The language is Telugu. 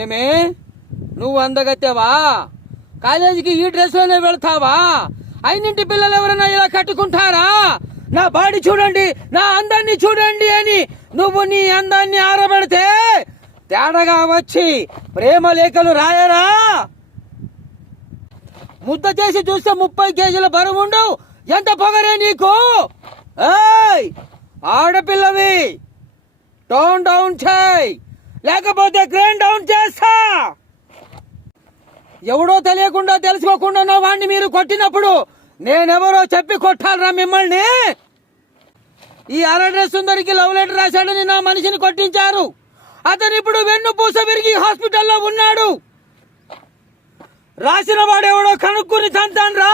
ఏమే నువ్వు అందగత్తెవా? కాలేజీకి ఈ డ్రెస్లోనే వెళ్తావా? అయినింటి పిల్లలు ఎవరైనా ఇలా కట్టుకుంటారా? నా బాడీ చూడండి, నా అందాన్ని చూడండి అని నువ్వు నీ అందాన్ని ఆరబెడితే తేడాగా వచ్చి ప్రేమ లేఖలు రాయరా? ముద్ద చేసి చూస్తే 30 కేజీల బరువుండు. ఎంత పొగరే నీకు? ఏయ్ ఆడపిల్లవి, టోన్ డౌన్ చేయి, లేకపోతే గ్రైండ్ డౌన్ చేస్తా. ఎవడో తెలియకుండా తెలుసుకోకుండా నా వాడిని మీరు కొట్టినప్పుడు నేనెవరో చెప్పి కొట్టాలరా మిమ్మల్ని? ఈ అరడ్ర సుందరికి లవ్ లెటర్ రాశాడని నా మనిషిని కొట్టించారు. అతను ఇప్పుడు వెన్నుపూస విరిగి హాస్పిటల్లో ఉన్నాడు. రాసిన వాడెవడో కనుక్కుని తంతాను రా.